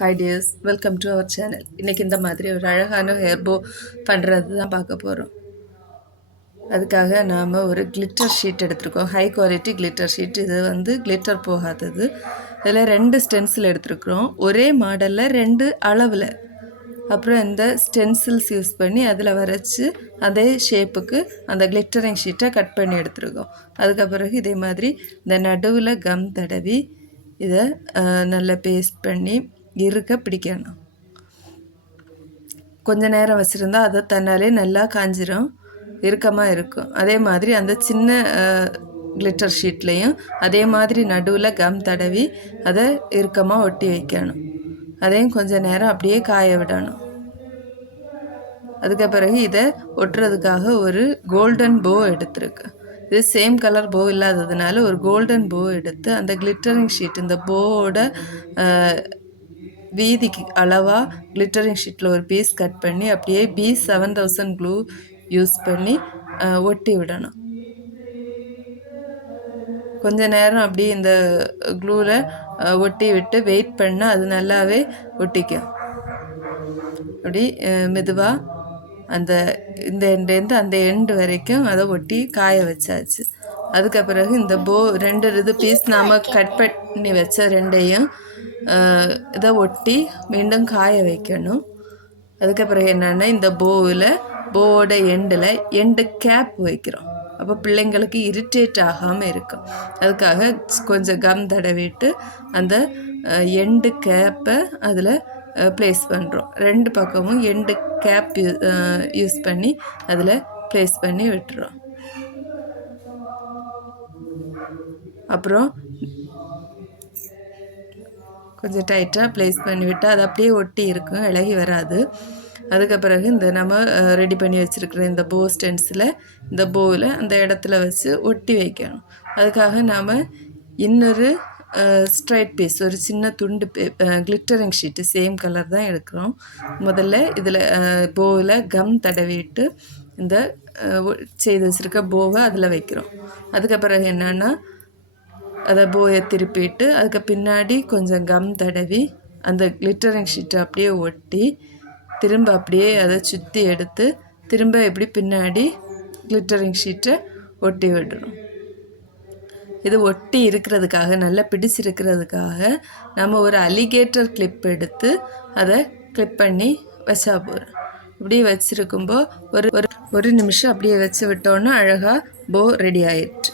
Hi dears, welcome to our channel. இன்றைக்கி இந்த மாதிரி ஒரு அழகான ஹேர் போ பண்ணுறது தான் பார்க்க போகிறோம். அதுக்காக நாம் ஒரு கிளிட்டர் ஷீட் எடுத்துருக்கோம். High quality glitter sheet. இது வந்து கிளிட்டர் போகாதது. இதில் 2 ஸ்டென்சில் எடுத்துருக்குறோம். ஒரே மாடலில் 2 அளவில். அப்புறம் இந்த ஸ்டென்சில்ஸ் யூஸ் பண்ணி அதில் வரைச்சி அதே ஷேப்புக்கு அந்த கிளிட்டரிங் ஷீட்டை கட் பண்ணி எடுத்துருக்கோம். அதுக்கு பிறகு இதே மாதிரி இந்த நடுவில் கம் தடவி இதை நல்லா பேஸ்ட் பண்ணி இருக்க பிடிக்கணும். கொஞ்ச நேரம் வச்சுருந்தா அதை தன்னாலே நல்லா காஞ்சிரும், இறுக்கமாக இருக்கும். அதே மாதிரி அந்த சின்ன கிளிட்டர் ஷீட்லேயும் அதே மாதிரி நடுவில் கம் தடவி அதை இறுக்கமாக ஒட்டி வைக்கணும். அதையும் கொஞ்சம் நேரம் அப்படியே காய விடணும். அதுக்கு பிறகு இதை ஒட்டுறதுக்காக ஒரு கோல்டன் போ எடுத்துருக்கு. இது சேம் கலர் போ இல்லாததுனால ஒரு கோல்டன் போ எடுத்து அந்த கிளிட்டரிங் ஷீட் இந்த போவோட வீதிக்கு அளவாக கிளிட்டரிங் ஷீட்டில் ஒரு பீஸ் கட் பண்ணி அப்படியே B7000 க்ளூ யூஸ் பண்ணி ஒட்டி விடணும். கொஞ்ச நேரம் அப்படியே இந்த க்ளூவில் ஒட்டி விட்டு வெயிட் பண்ணால் அது நல்லாவே ஒட்டிக்கும். அப்படி மெதுவாக அந்த இந்த எண்டேருந்து அந்த எண்டு வரைக்கும் அதை ஒட்டி காய வச்சாச்சு. அதுக்கு பிறகு இந்த போ 2 பீஸ் நாம் கட் பண்ணி வச்ச 2ஐயும் இதை ஒட்டி மீண்டும் காய வைக்கணும். அதுக்கு பிறகு என்னென்னா இந்த போவோட எண்டு கேப் வைக்கிறோம். அப்போ பிள்ளைங்களுக்கு இரிட்டேட் ஆகாமல் இருக்கும். அதுக்காக கொஞ்சம் கம் தடவிட்டு அந்த எண்டு கேப்பை அதில் ப்ளேஸ் பண்ணுறோம். 2 பக்கமும் எண்டு கேப் யூஸ் பண்ணி அதில் ப்ளேஸ் பண்ணி விட்டுறோம். அப்புறம் கொஞ்சம் டைட்டாக ப்ளேஸ் பண்ணிவிட்டால் அது அப்படியே ஒட்டி இருக்கும், இலகி வராது. அதுக்கு பிறகு இந்த நம்ம ரெடி பண்ணி வச்சுருக்கிற இந்த போ ஸ்டென்ஸில் இந்த போவில் அந்த இடத்துல வச்சு ஒட்டி வைக்கணும். அதுக்காக நாம் இன்னொரு ஸ்ட்ரைட் பீஸ், ஒரு சின்ன துண்டு கிளிட்டரிங் ஷீட்டு சேம் கலர் தான் எடுக்கிறோம். முதல்ல இதில் போவில் கம் தடவிட்டு இந்த செய்து வச்சுருக்க போவை அதில் வைக்கிறோம். அதுக்கு பிறகு என்னென்னா அதை போயை திருப்பிட்டு அதுக்கு பின்னாடி கொஞ்சம் கம் தடவி அந்த கிளிட்டரிங் ஷீட்டை அப்படியே ஒட்டி திரும்ப அப்படியே அதை சுற்றி எடுத்து திரும்ப எப்படி பின்னாடி கிளிட்டரிங் ஷீட்டை ஒட்டி விடணும். இது ஒட்டி இருக்கிறதுக்காக, நல்லா பிடிச்சிருக்கிறதுக்காக நம்ம ஒரு அலிகேட்டர் கிளிப் எடுத்து அதை கிளிப் பண்ணி வச்சா போகிறோம். இப்படியே வச்சுருக்கும்போது ஒரு நிமிஷம் அப்படியே வச்சு விட்டோன்னா அழகாக போ ரெடி ஆயிடுச்சு.